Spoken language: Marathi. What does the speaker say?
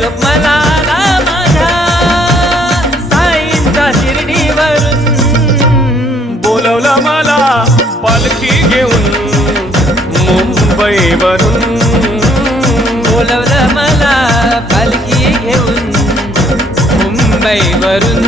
निरोप मला आला माझ्या साईंचा शिर्डीवरून. बोलवलं मला पालखी घेऊन मुंबईवरून. बोलवलं मला पालखी घेऊन मुंबईवरून.